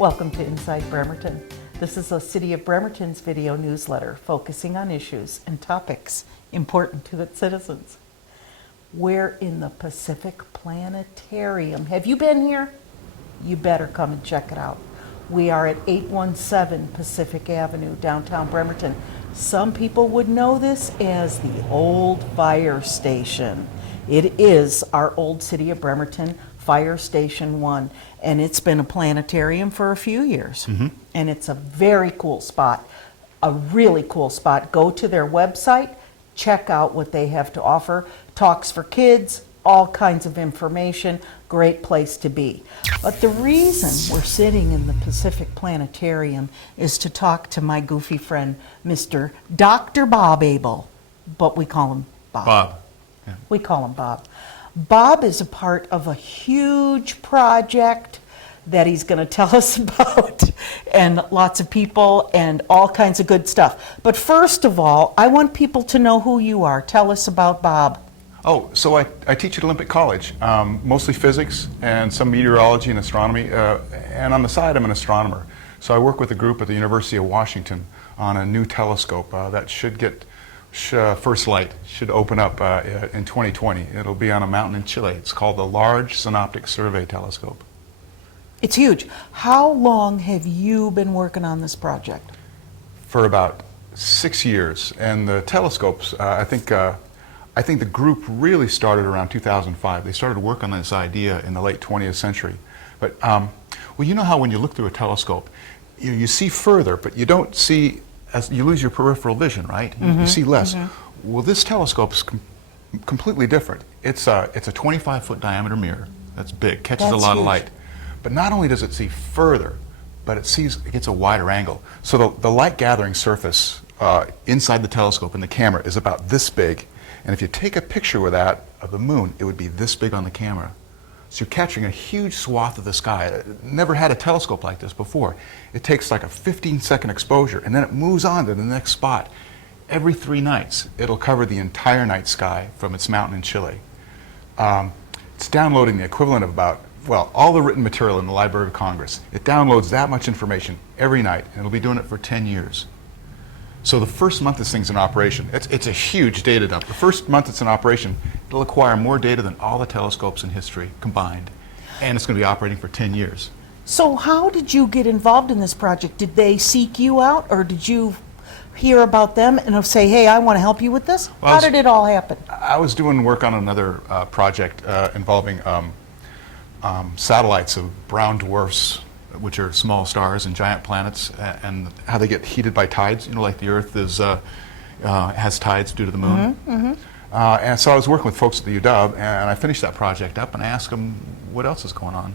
Welcome to Inside Bremerton. This is the City of Bremerton's video newsletter focusing on issues and topics important to its citizens. We're in the Pacific Planetarium. Have you been here? You better come and check it out. We are at 817 Pacific Avenue, downtown Bremerton. Some people would know this as the old fire station. It is our old City of Bremerton Fire Station 1, and it's been a planetarium for a few years. And it's a very cool spot, a really cool spot. Go to their website, check out what they have to offer. Talks for kids, all kinds of information, great place to be. But the reason we're sitting in the Pacific Planetarium is to talk to my goofy friend, Mr. Dr. Bob Abel, but we call him Bob. Yeah. We call him Bob. Bob is a part of a huge project that he's going to tell us about, and lots of people and all kinds of good stuff. But first of all, I want people to know who you are. Tell us about Bob. Oh, so I teach at Olympic College, mostly physics and some meteorology and astronomy, and on the side I'm an astronomer. So I work with a group at the University of Washington on a new telescope that should get first light, should open up in 2020. It'll be on a mountain in Chile. It's called the Large Synoptic Survey Telescope. It's huge. How long have you been working on this project? For about 6 years, and the telescopes, I think the group really started around 2005. They started work on this idea in the late 20th century. But, well, you know how when you look through a telescope, you see further, but you don't see, as you lose your peripheral vision, right? You see less. Well, this telescope's completely different. It's a 25-foot diameter mirror. That's big, catches a lot of light. But not only does it see further, but it gets a wider angle. So the light gathering surface inside the telescope in the camera is about this big. And if you take a picture with that of the moon, it would be this big on the camera. So you're capturing a huge swath of the sky. Never had a telescope like this before. It takes like a 15-second exposure, and then it moves on to the next spot. Every 3 nights, it'll cover the entire night sky from its mountain in Chile. It's downloading the equivalent of about, well, all the written material in the Library of Congress. It downloads that much information every night, and it'll be doing it for 10 years. So the first month this thing's in operation, it's a huge data dump. The first month it's in operation, it'll acquire more data than all the telescopes in history combined. And it's going to be operating for 10 years. So how did you get involved in this project? Did they seek you out, or did you hear about them and say, hey, I want to help you with this? Well, how did it all happen? I was doing work on another project involving satellites of brown dwarfs, which are small stars and giant planets, and how they get heated by tides. You know, like the Earth has tides due to the moon. And so I was working with folks at the UW, and I finished that project up, and I asked them what else is going on.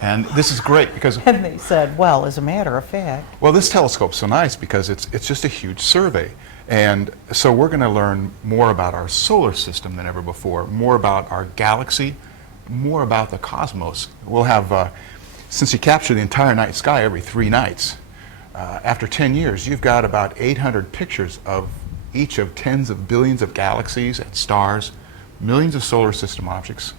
And this is great because... And they said, well, as a matter of fact... Well, this telescope's so nice because it's just a huge survey. And so we're going to learn more about our solar system than ever before, more about our galaxy, more about the cosmos. We'll have... Since you capture the entire night sky every 3 nights, after 10 years, you've got about 800 pictures of each of tens of billions of galaxies and stars, millions of solar system objects.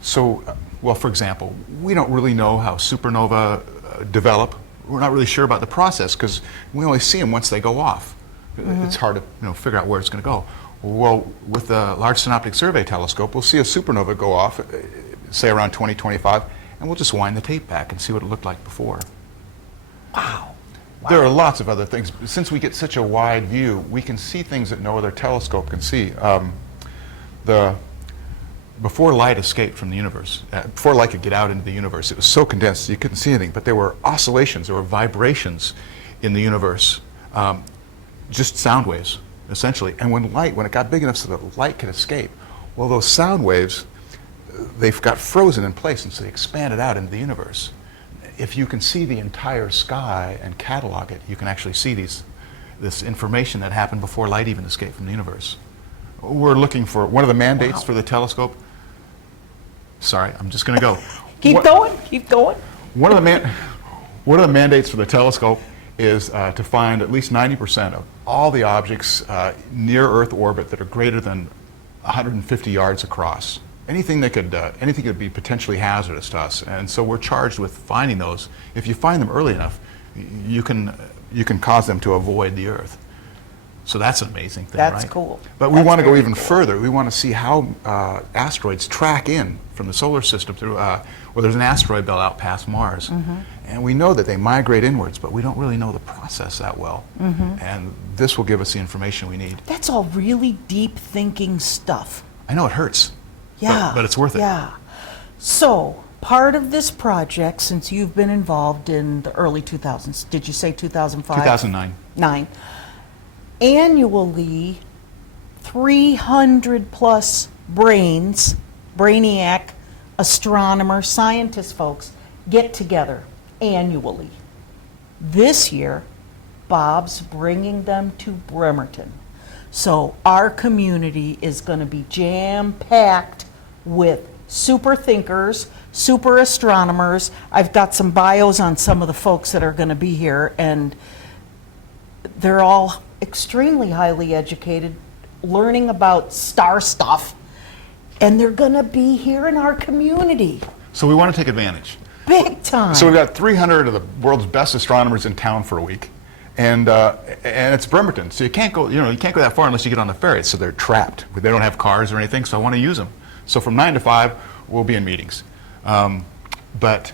So, well, for example, we don't really know how supernova develop. We're not really sure about the process because we only see them once they go off. It's hard to figure out where it's going to go. Well, with the Large Synoptic Survey Telescope, we'll see a supernova go off, say around 2025, and we'll just wind the tape back and see what it looked like before. Wow. There are lots of other things. Since we get such a wide view, we can see things that no other telescope can see. Before light escaped from the universe, before light could get out into the universe, it was so condensed you couldn't see anything, but there were oscillations, there were vibrations in the universe, just sound waves, essentially. And when it got big enough so that light could escape, well, those sound waves, they've got frozen in place, and so they expanded out into the universe. If you can see the entire sky and catalog it, you can actually see this information that happened before light even escaped from the universe. We're looking for one of the mandates for the telescope. Sorry, I'm just going to go. Keep going. One of the mandates for the telescope is to find at least 90% of all the objects near Earth orbit that are greater than 150 yards across. anything that could be potentially hazardous to us. And so we're charged with finding those. If you find them early enough, you can cause them to avoid the Earth. So that's an amazing thing, That's right? cool. But we That's want to go very even cool. further. We want to see how asteroids track in from the solar system through, well, there's an asteroid belt out past Mars. And we know that they migrate inwards, but we don't really know the process that well. And this will give us the information we need. That's all really deep thinking stuff. I know it hurts, Yeah. but it's worth it. Yeah. So, part of this project, since you've been involved in the early 2000s, did you say 2005? 2009. 9. Annually, 300 plus brainiac, astronomer, scientist folks get together annually. This year, Bob's bringing them to Bremerton. So our community is going to be jam-packed with super thinkers, super astronomers. I've got some bios on some of the folks that are going to be here, and they're all extremely highly educated, learning about star stuff, and they're going to be here in our community. So we want to take advantage. Big time. So we've got 300 of the world's best astronomers in town for a week, and it's Bremerton. So you can't go that far unless you get on the ferry. So they're trapped. They don't have cars or anything. So I want to use them. So from 9 to 5, we'll be in meetings. But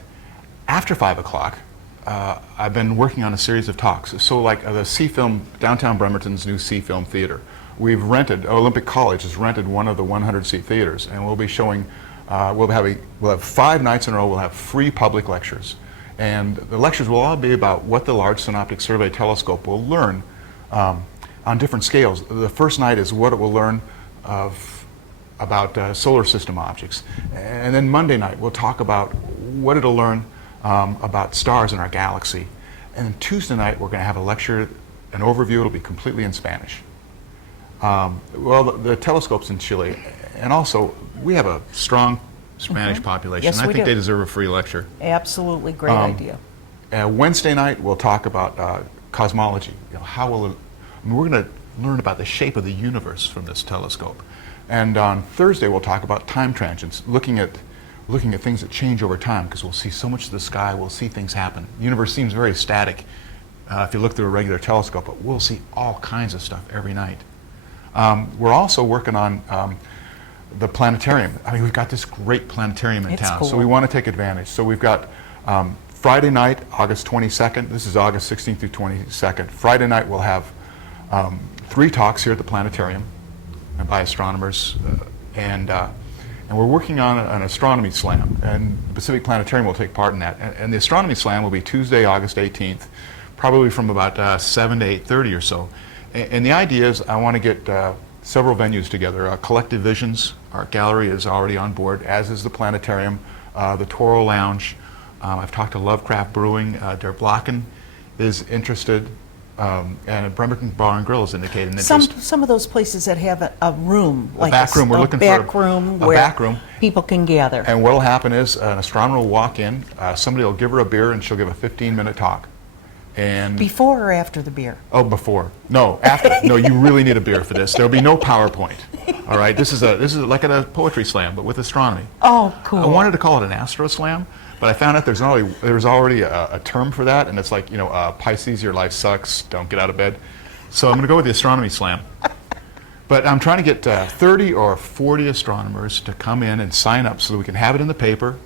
after 5 o'clock, I've been working on a series of talks. So like the C-Film, downtown Bremerton's new C-Film theater. We've rented, Olympic College has rented one of the 100-seat theaters, and we'll be showing, we'll have 5 nights in a row, we'll have free public lectures. And the lectures will all be about what the Large Synoptic Survey Telescope will learn on different scales. The first night is what it will learn about solar system objects. And then Monday night, we'll talk about what it'll learn about stars in our galaxy. And then Tuesday night, we're going to have a lecture, an overview. It'll be completely in Spanish. Well, the telescope's in Chile, and also we have a strong Spanish population. Yes, and I we think do. they deserve a free lecture. Absolutely great idea. Wednesday night, we'll talk about cosmology. How will it, we're going to learn about the shape of the universe from this telescope. And on Thursday, we'll talk about time transients, looking at things that change over time, because we'll see so much of the sky, we'll see things happen. The universe seems very static if you look through a regular telescope, but we'll see all kinds of stuff every night. We're also working on the planetarium. I mean, we've got this great planetarium in It's town, cool. so we want to take advantage. So we've got Friday night, August 22nd. This is August 16th through 22nd. Friday night, we'll have 3 talks here at the planetarium by astronomers, and we're working on an astronomy slam, and the Pacific Planetarium will take part in that. And the astronomy slam will be Tuesday, August 18th, probably from about 7 to 8:30 or so. And the idea is I want to get several venues together. Collective Visions Art Gallery is already on board, as is the planetarium, the Toro Lounge. I've talked to Lovecraft Brewing. Der Blocken is interested, and Bremerton Bar and Grill is indicated an interest. Some of those places that have a room, like back room. We're looking for back room a where back room. people can gather. And what will happen is an astronomer will walk in, somebody will give her a beer, and she'll give a 15-minute talk. And Before or after the beer? oh, before. No, after. No, you really need a beer for this. There'll be no PowerPoint. All right, this is like a poetry slam, but with astronomy. Oh, cool. I wanted to call it an astro slam, but I found out there's already a term for that, and it's like, Pisces, your life sucks, don't get out of bed. So I'm going to go with the astronomy slam. But I'm trying to get 30 or 40 astronomers to come in and sign up so that we can have it in the paper,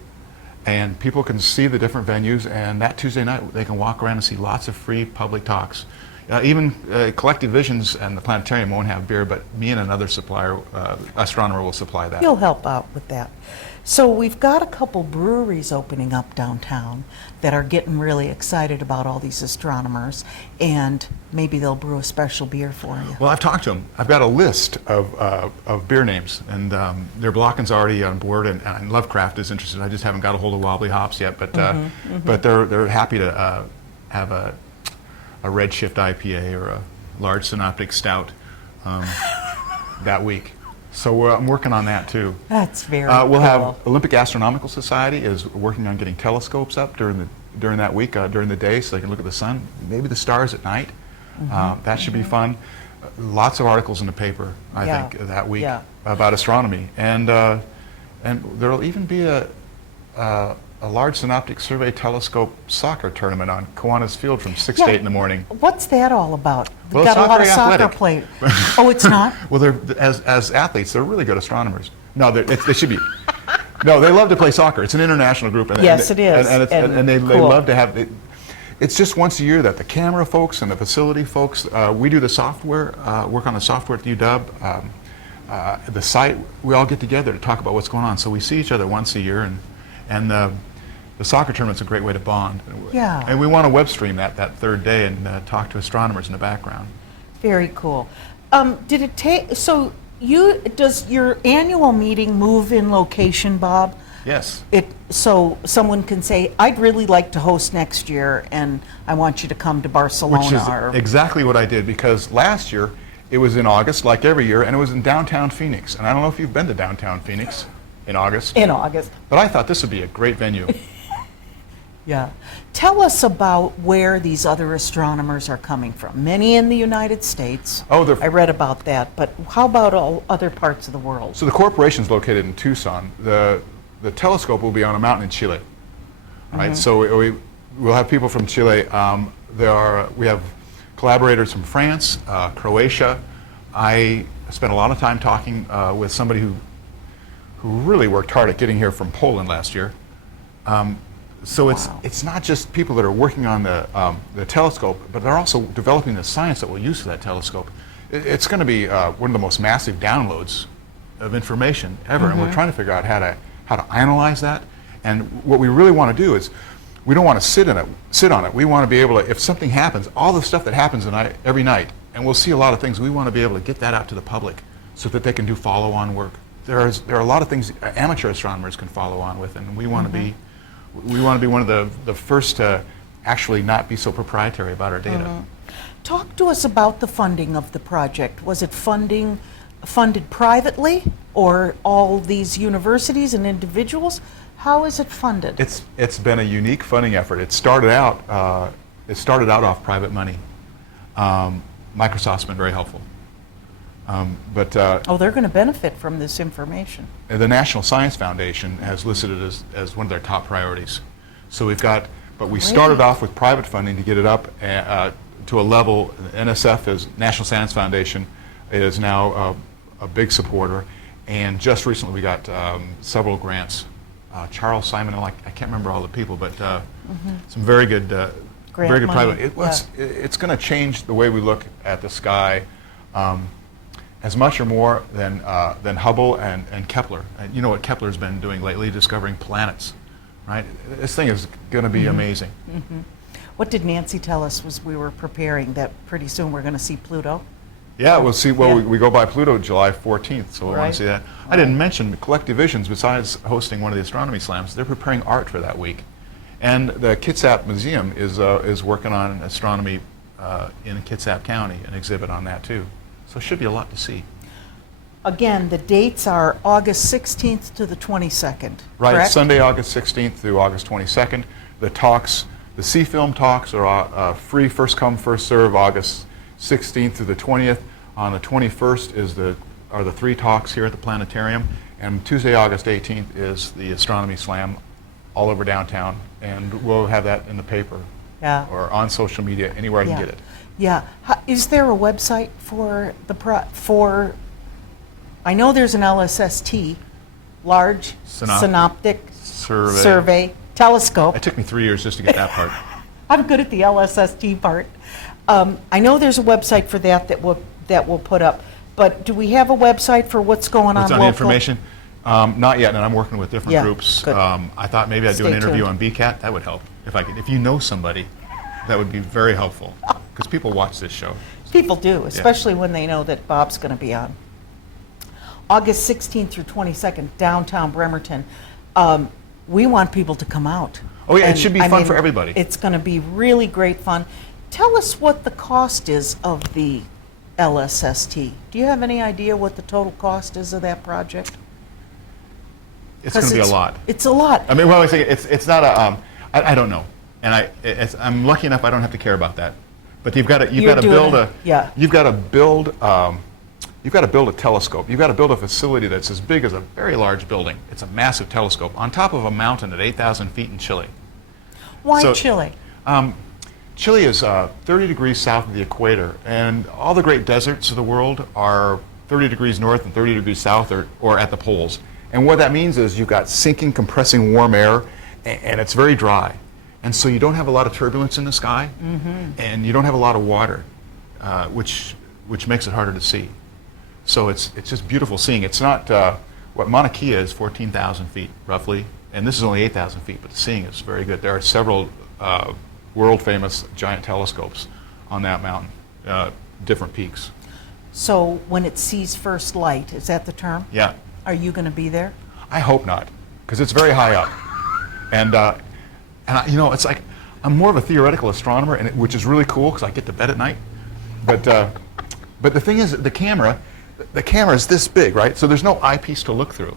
and people can see the different venues, and that Tuesday night they can walk around and see lots of free public talks. Even Collective Visions and the Planetarium won't have beer, but me and another supplier, astronomer, will supply that. You'll help out with that. So we've got a couple breweries opening up downtown that are getting really excited about all these astronomers, and maybe they'll brew a special beer for you. Well, I've talked to them. I've got a list of beer names, and their Blocken's already on board, and Lovecraft is interested. I just haven't got a hold of Wobbly Hops yet, but but they're happy to have a Redshift IPA or a large Synoptic Stout that week. So I'm working on that too. That's very We'll cool. have Olympic Astronomical Society is working on getting telescopes up during that week, during the day, so they can look at the sun, maybe the stars at night. That should be fun. Lots of articles in the paper, I think, that week about astronomy. And And there'll even be a large Synoptic Survey Telescope soccer tournament on Kiwanis Field from 6 to 8 in the morning. What's that all about? Well, We've it's got a not lot of very soccer athletic. players. Oh, it's not? Well, as athletes, they're really good astronomers. No, they should be. No, they love to play soccer. It's an international group. And, Yes, it is. And they cool. love to have. It's just once a year that the camera folks and the facility folks, we do the software, work on the software at UW. The site, we all get together to talk about what's going on. So we see each other once a year, and the soccer tournament's a great way to bond. Yeah. And we want to web stream that third day and talk to astronomers in the background. Very cool. Did it take, so does your annual meeting move in location, Bob? Yes. So someone can say, I'd really like to host next year, and I want you to come to Barcelona. Which is exactly what I did, because last year it was in August, like every year, and it was in downtown Phoenix. And I don't know if you've been to downtown Phoenix in August. In August. But I thought this would be a great venue. Yeah. Tell us about where these other astronomers are coming from. Many in the United States. Oh, I read about that, but how about all other parts of the world? So the corporation's located in Tucson. The telescope will be on a mountain in Chile, right? So we'll have people from Chile. We have collaborators from France, Croatia. I spent a lot of time talking with somebody who really worked hard at getting here from Poland last year. So it's not just people that are working on the telescope, but they're also developing the science that we'll use for that telescope. It's going to be one of the most massive downloads of information ever, and we're trying to figure out how to analyze that. And what we really want to do is, we don't want to sit on it. We want to be able to, if something happens, all the stuff that happens every night, and we'll see a lot of things, we want to be able to get that out to the public so that they can do follow-on work. There are a lot of things amateur astronomers can follow on with, and we want to be one of the first to actually not be so proprietary about our data. Talk to us about the funding of the project. Was it funded privately, or all these universities and individuals? How is it funded? It's been a unique funding effort. It started out off private money. Microsoft's been very helpful. But they're going to benefit from this information. the National Science Foundation has listed it as one of their top priorities. So we started off with private funding to get it up to a level. NSF, National Science Foundation, is now a big supporter, and just recently we got several grants. Charles Simon, I can't remember all the people, but some very good private. It's going to change the way we look at the sky, as much or more than Hubble and Kepler. And you know what Kepler's been doing lately, discovering planets, right? This thing is going to be amazing. What did Nancy tell us as we were preparing, that pretty soon we're going to see Pluto? Yeah, we'll see. Well, Yeah. we go by Pluto July 14th, so we'll want to see that. I didn't mention Collective Visions, besides hosting one of the astronomy slams, they're preparing art for that week. And the Kitsap Museum is working on astronomy in Kitsap County, an exhibit on that too. So it should be a lot to see. Again, the dates are August 16th to the 22nd, Right, correct? Sunday, August 16th through August 22nd. The C-Film talks are free, first come, first serve, August 16th through the 20th. On the 21st are the 3 talks here at the Planetarium, and Tuesday, August 18th is the Astronomy Slam all over downtown, and we'll have that in the paper or on social media, anywhere I can get it. Yeah. Is there a website for I know there's an LSST, Large Synoptic Survey Telescope. It took me 3 years just to get that part. I'm good at the LSST part. I know there's a website for that we'll put up, but do we have a website for what's going on What's on local? the information? Not yet, and I'm working with different groups. Good. I thought maybe I'd do Stay an interview tuned. on BCAT. That would help. If you know somebody, that would be very helpful, because people watch this show. People do, especially when they know that Bob's going to be on. August 16th through 22nd, downtown Bremerton. We want people to come out. Oh yeah, it And, should be I fun mean, for everybody. It's going to be really great fun. Tell us what the cost is of the LSST. Do you have any idea what the total cost is of that project? It's going to be a lot. It's a lot. I mean, well, it's not a. I don't know, and I'm lucky enough I don't have to care about that. But you've got to build you've got to build a telescope. You've got to build a facility that's as big as a very large building. It's a massive telescope on top of a mountain at 8,000 feet in Chile. Why So, Chile? Chile is 30 degrees south of the equator, and all the great deserts of the world are 30 degrees north and 30 degrees south or at the poles. And what that means is you've got sinking, compressing warm air, and it's very dry. And so you don't have a lot of turbulence in the sky, and you don't have a lot of water, which makes it harder to see. So it's just beautiful seeing. It's not, what Mauna Kea is 14,000 feet roughly, and this is only 8,000 feet, but the seeing is very good. There are several world-famous giant telescopes on that mountain, different peaks. So when it sees first light, is that the term? Yeah. Are you going to be there? I hope not, because it's very high up. And you know, it's like, I'm more of a theoretical astronomer, which is really cool, because I get to bed at night. But the thing is, the camera is this big, right? So there's no eyepiece to look through.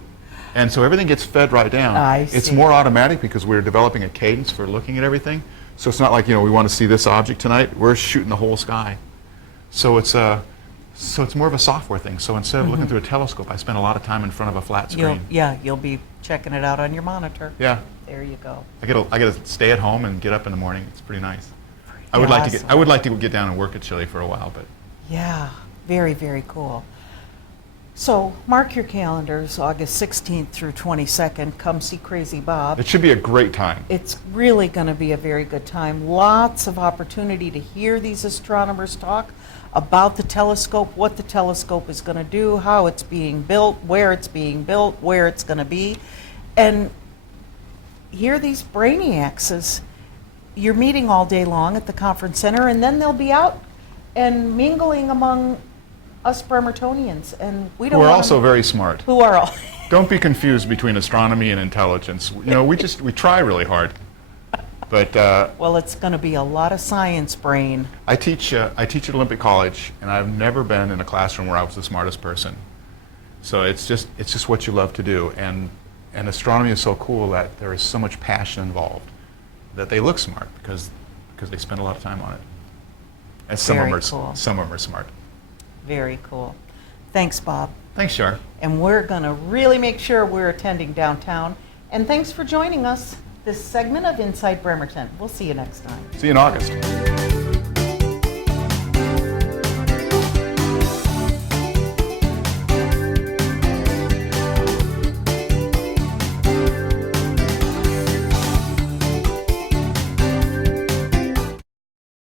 And so everything gets fed right down. I It's see. more automatic because we're developing a cadence for looking at everything. So it's not like, you know, we want to see this object tonight. We're shooting the whole sky. So it's more of a software thing. So instead of looking through a telescope, I spend a lot of time in front of a flat screen. You'll be checking it out on your monitor. Yeah. There you go. I get to stay at home and get up in the morning. It's pretty nice. I would Awesome. like to get down and work at Chile for a while, but Yeah, very, very cool. So mark your calendars, August 16th through 22nd. Come see Crazy Bob. it should be a great time. It's really going to be a very good time. Lots of opportunity to hear these astronomers talk about the telescope, what the telescope is going to do, how it's being built, where it's going to be, and hear these brainiacs as you're meeting all day long at the conference center, and then they'll be out and mingling among us Bremertonians, and we don't We're want also them, very smart. who are all Don't be confused between astronomy and intelligence. You know, we try really hard. But well, it's going to be a lot of science brain. I teach at Olympic College, and I've never been in a classroom where I was the smartest person. So it's just what you love to do, and astronomy is so cool that there is so much passion involved that they look smart because they spend a lot of time on it. And some Very of cool. them are smart. Very cool. Thanks, Bob. Thanks, Shar. And we're going to really make sure we're attending downtown. And thanks for joining us this segment of Inside Bremerton. We'll see you next time. See you in August.